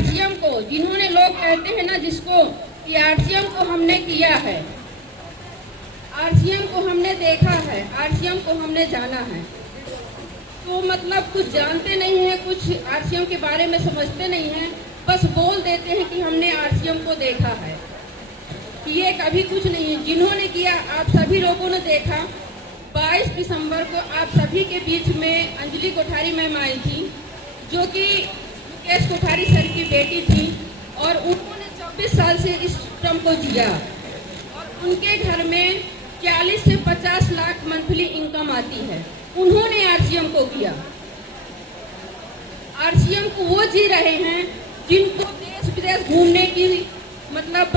RCM को, जिन्होंने लोग कहते हैं ना जिसको कि आरसीएम को हमने किया है, आरसीएम को हमने देखा है, आरसीएम को हमने जाना है, तो मतलब कुछ जानते नहीं हैं, कुछ आरसीएम के बारे में समझते नहीं हैं, बस बोल देते हैं कि हमने आरसीएम को देखा है। ये कभी कुछ नहीं है। जिन्होंने किया आप सभी लोगों ने देखा। 22 दिसंबर को आप सभी के बीच में अंजलि कोठारी मैम आई थी, जो कि मुकेश कोठारी सर की बेटी थी, और उन्होंने 24 साल से इस टर्म को जिया, और उनके घर में 40 से 50 लाख मंथली इनकम आती है। उन्होंने आरसीएम को किया। आरसीएम को वो जी रहे हैं जिनको देश विदेश घूमने की मतलब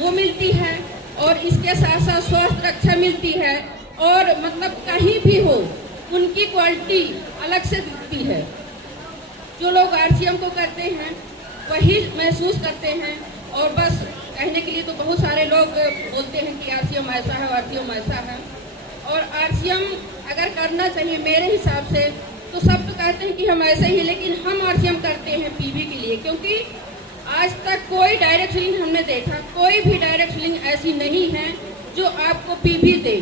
वो मिलती है, और इसके साथ साथ स्वास्थ्य रक्षा मिलती है, और मतलब कहीं भी हो उनकी क्वालिटी अलग से दिखती है। जो लोग आरसीएम को करते हैं वही महसूस करते हैं। और बस कहने के लिए तो बहुत सारे लोग बोलते हैं कि आरसीएम ऐसा है, आरसीएम ऐसा है, और आरसीएम अगर करना चाहिए मेरे हिसाब से तो सब तो कहते हैं कि हम ऐसे ही, लेकिन हम आरसीएम करते हैं पीवी के लिए, क्योंकि आज तक कोई डायरेक्ट फिलिंग हमने देखा, कोई भी डायरेक्ट फिलिंग ऐसी नहीं है जो आपको पीवी दे,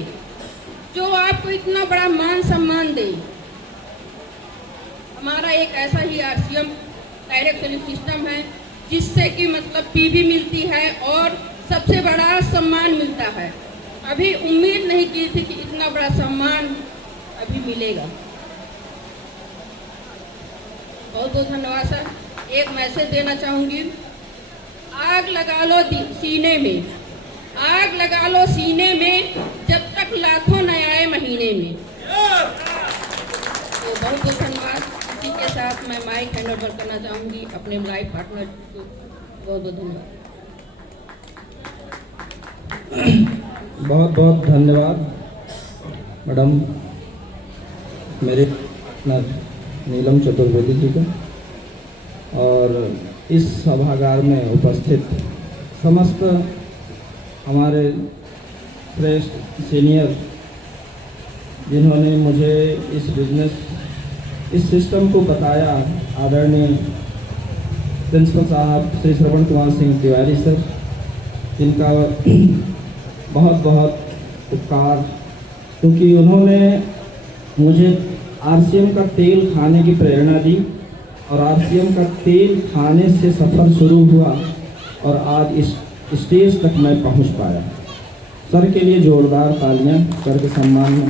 जो आपको इतना बड़ा मान सम्मान दे। हमारा एक ऐसा ही आरसीएम डायरेक्ट फिलिंग सिस्टम है जिससे कि मतलब पीवी मिलती है और सबसे बड़ा सम्मान मिलता है। अभी उम्मीद नहीं की थी कि इतना बड़ा सम्मान अभी मिलेगा। बहुत बहुत धन्यवाद सर। एक मैसेज देना चाहूँगी, आग लगा लो सीने में, आग लगा लो सीने में, जब तक लाखों न आए महीने में। तो बहुत बहुत धन्यवाद। इसी के साथ मैं माइक हैंड ओवर करना चाहूँगी अपने लाइफ पार्टनर को। बहुत बहुत धन्यवाद। बहुत बहुत धन्यवाद मैडम, मेरे पार्टनर नीलम चतुर्वेदी जी को, और इस सभागार में उपस्थित समस्त हमारे श्रेष्ठ सीनियर जिन्होंने मुझे इस बिजनेस, इस सिस्टम को बताया, आदरणीय प्रिंसिपल साहब श्री श्रवण कुमार सिंह तिवारी सर, जिनका बहुत बहुत उपकार, क्योंकि उन्होंने मुझे आरसीएम का तेल खाने की प्रेरणा दी, और आरसीएम का तेल खाने से सफ़र शुरू हुआ और आज इस स्टेज तक मैं पहुंच पाया। सर के लिए जोरदार तालियां, सर के सम्मान में।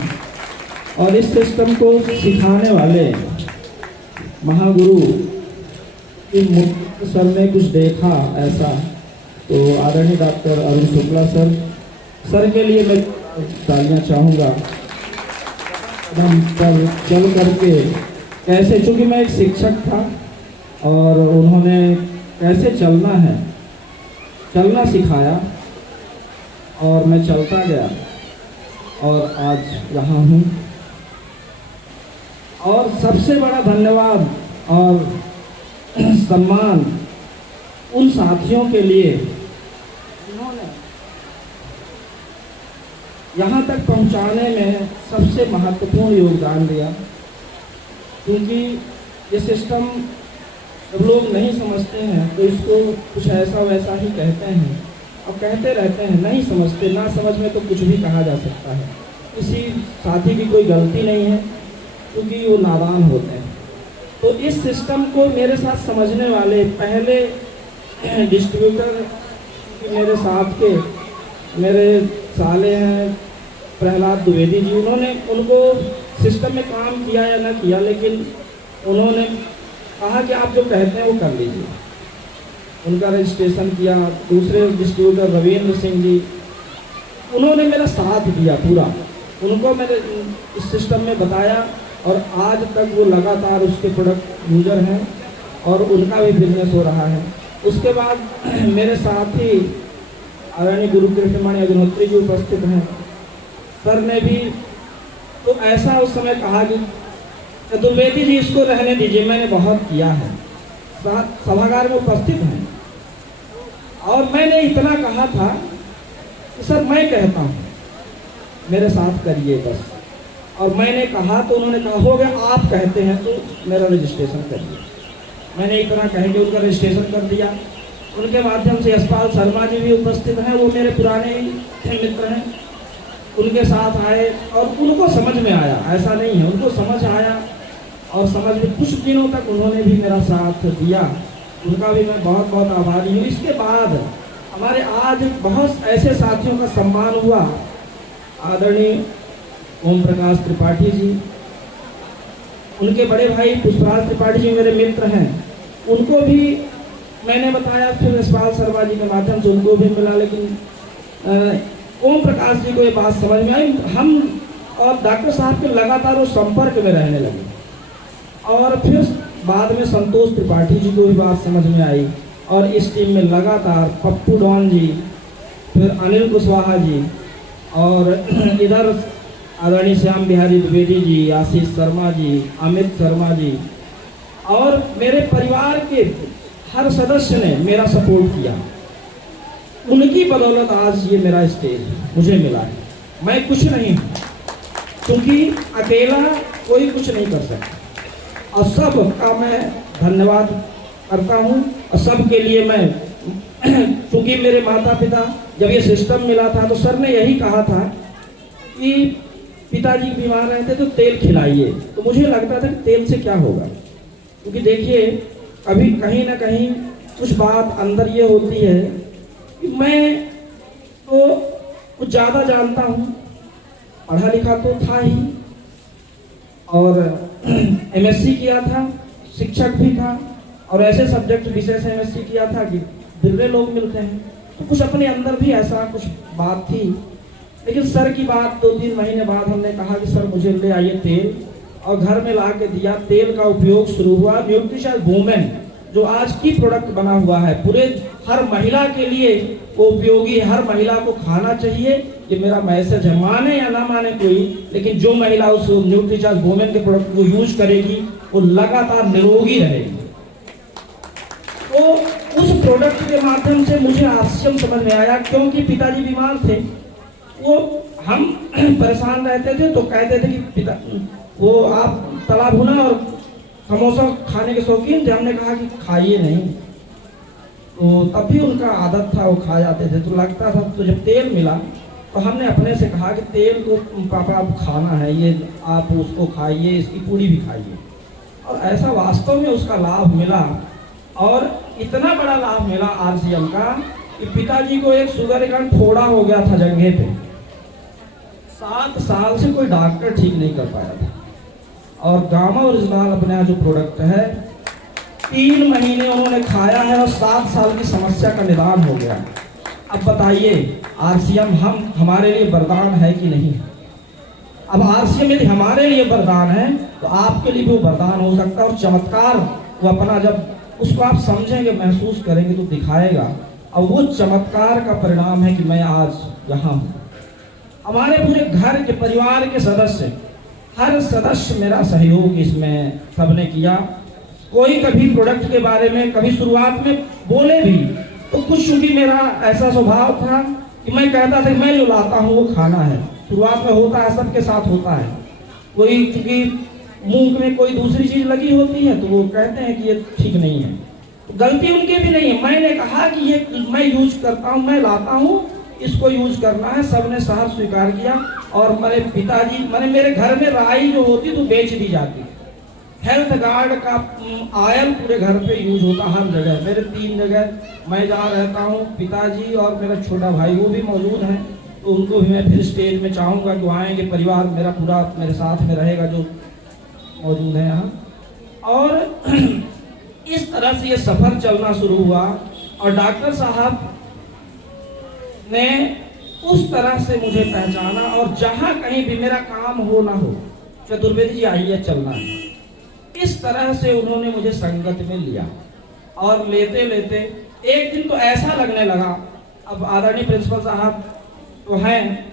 और इस सिस्टम को सिखाने वाले महागुरु सर ने कुछ देखा ऐसा, तो आदरणीय डॉक्टर अरुण शुक्ला सर के लिए मैं तालियां चाहूँगा। हम पर चल करके कैसे, चूँकि मैं एक शिक्षक था और उन्होंने कैसे चलना है, चलना सिखाया, और मैं चलता गया और आज यहाँ हूँ। और सबसे बड़ा धन्यवाद और सम्मान उन साथियों के लिए जिन्होंने यहाँ तक पहुँचाने में सबसे महत्वपूर्ण योगदान दिया, क्योंकि ये सिस्टम जब लोग नहीं समझते हैं तो इसको कुछ ऐसा वैसा ही कहते हैं, अब कहते रहते हैं, नहीं समझते, ना समझ में तो कुछ भी कहा जा सकता है। किसी साथी की कोई गलती नहीं है, क्योंकि वो नादान होते हैं। तो इस सिस्टम को मेरे साथ समझने वाले पहले डिस्ट्रीब्यूटर मेरे साथ के मेरे साले हैं प्रहलाद द्विवेदी जी, उन्होंने उनको सिस्टम में काम किया या ना किया, लेकिन उन्होंने कहा कि आप जो कहते हैं वो कर लीजिए। उनका रजिस्ट्रेशन किया। दूसरे डिस्ट्रीब्यूटर रविंद्र सिंह जी, उन्होंने मेरा साथ दिया पूरा, उनको मैंने इस सिस्टम में बताया, और आज तक वो लगातार उसके प्रोडक्ट यूजर हैं और उनका भी बिजनेस हो रहा है। उसके बाद मेरे साथ ही आदरणीय गुरु कृष्णमणि अग्निहोत्री जी उपस्थित हैं। सर ने भी तो ऐसा उस समय कहा कि चतुर्वेदी जी इसको रहने दीजिए, मैंने बहुत किया है, सभागार में उपस्थित हैं। और मैंने इतना कहा था कि सर मैं कहता हूँ मेरे साथ करिए बस, और मैंने कहा तो उन्होंने कहा हो गया, आप कहते हैं तो मेरा रजिस्ट्रेशन करिए। मैंने एक तरह कहें कि उनका रजिस्ट्रेशन कर दिया। उनके माध्यम से यशपाल शर्मा जी भी उपस्थित हैं, वो मेरे पुराने मित्र हैं, उनके साथ आए और उनको समझ में आया, ऐसा नहीं है, उनको समझ आया और समझ में कुछ दिनों तक उन्होंने भी मेरा साथ दिया, उनका भी मैं बहुत बहुत आभारी हूँ। इसके बाद हमारे आज बहुत ऐसे साथियों का सम्मान हुआ, आदरणीय ओम प्रकाश त्रिपाठी जी, उनके बड़े भाई पुष्पराज त्रिपाठी जी मेरे मित्र हैं, उनको भी मैंने बताया, फिर यशपाल शर्मा जी के माध्यम से उनको भी मिला, लेकिन ओम प्रकाश जी को ये बात समझ में आई। हम और डॉक्टर साहब के लगातार वो संपर्क में रहने लगे और फिर बाद में संतोष त्रिपाठी जी को भी बात समझ में आई और इस टीम में लगातार पप्पू डॉन जी, फिर अनिल कुशवाहा जी और इधर आदरणीय श्याम बिहारी द्विवेदी जी, आशीष शर्मा जी, अमित शर्मा जी और मेरे परिवार के हर सदस्य ने मेरा सपोर्ट किया। उनकी बदौलत आज ये मेरा स्टेज मुझे मिला है। मैं कुछ नहीं हूँ, क्योंकि अकेला कोई कुछ नहीं कर सकता और सब का मैं धन्यवाद करता हूँ और सब के लिए मैं क्योंकि मेरे माता पिता जब ये सिस्टम मिला था तो सर ने यही कहा था कि पिताजी बीमार रहते तो तेल खिलाइए, तो मुझे लगता था कि तेल से क्या होगा, क्योंकि देखिए कभी कहीं ना कहीं कुछ बात अंदर ये होती है कि मैं तो कुछ ज़्यादा जानता हूँ, पढ़ा लिखा तो था ही और एमएससी किया था, शिक्षक भी था और ऐसे सब्जेक्ट विषय से एमएससी किया था कि बिरले लोग मिलते हैं, तो कुछ अपने अंदर भी ऐसा कुछ बात थी। लेकिन सर की बात 2-3 महीने बाद हमने कहा कि सर मुझे ले आइए तेल, और घर में ला के दिया, तेल का उपयोग शुरू हुआ। न्यूट्रिशन वुमेन जो आज की प्रोडक्ट बना हुआ है, पूरे हर महिला के लिए वो उपयोगी, हर महिला को खाना चाहिए, ये मेरा मैसेज है। माने या ना माने कोई, लेकिन जो महिला उस न्यूट्रिशन वुमेन के प्रोडक्ट को यूज करेगी वो लगातार निरोगी रहेगी। तो उस प्रोडक्ट के माध्यम से मुझे आश्चर्य समझ में आया, क्योंकि पिताजी बीमार थे, वो हम परेशान रहते थे तो कहते थे कि पिता वो आप तला भुना और समोसा खाने के शौकीन थे। हमने कहा कि खाइए नहीं, तो तब भी उनका आदत था, वो खा जाते थे। तो लगता था, तो जब तेल मिला तो हमने अपने से कहा कि तेल को पापा आप खाना है, ये आप उसको खाइए, इसकी पूड़ी भी खाइए। और ऐसा वास्तव में उसका लाभ मिला और इतना बड़ा लाभ मिला आरसीएम का कि पिताजी को एक शुगर का फोड़ा हो गया था जंघे पे, 7 साल से कोई डॉक्टर ठीक नहीं कर पाया था। और गामा ओरिजिनल अपना जो प्रोडक्ट है 3 महीने उन्होंने खाया है और 7 साल की समस्या का निदान हो गया। अब बताइए आरसीएम हमारे लिए वरदान है कि नहीं? अब आरसीएम यदि हमारे लिए वरदान है तो आपके लिए भी वो वरदान हो सकता है। और चमत्कार वो अपना जब उसको आप समझेंगे, महसूस करेंगे तो दिखाएगा। और वो चमत्कार का परिणाम है कि मैं आज यहाँ हूँ। हमारे पूरे घर के परिवार के सदस्य, हर सदस्य मेरा सहयोग इसमें सबने किया। कोई कभी प्रोडक्ट के बारे में कभी शुरुआत में बोले भी तो कुछ, चूंकि मेरा ऐसा स्वभाव था कि मैं कहता था कि मैं जो लाता हूँ वो खाना है। शुरुआत में होता है, सबके साथ होता है। कोई चूंकि मुंह में कोई दूसरी चीज लगी होती है तो वो कहते हैं कि ये ठीक नहीं है, तो गलती उनकी भी नहीं है। मैंने कहा कि ये मैं यूज करता हूँ, मैं लाता हूँ, इसको यूज करना है। सबने साथ स्वीकार किया। और मेरे पिताजी, मेरे घर में राई जो होती तो बेच दी जाती। हेल्थ गार्ड का ऑयल पूरे घर पे यूज होता, हर जगह। मेरे 3 जगह मैं जहाँ रहता हूँ, पिताजी और मेरा छोटा भाई वो भी मौजूद हैं, तो उनको भी मैं फिर स्टेज में चाहूँगा कि वो आएंगे। परिवार मेरा पूरा मेरे साथ में रहेगा जो मौजूद है यहाँ। और इस तरह से ये सफर चलना शुरू हुआ और डॉक्टर साहब ने उस तरह से मुझे पहचाना। और जहाँ कहीं भी मेरा काम हो ना हो, चतुर्वेदी जी आइए चलना है, इस तरह से उन्होंने मुझे संगत में लिया। और लेते लेते एक दिन तो ऐसा लगने लगा, अब आदरणीय प्रिंसिपल साहब तो हैं,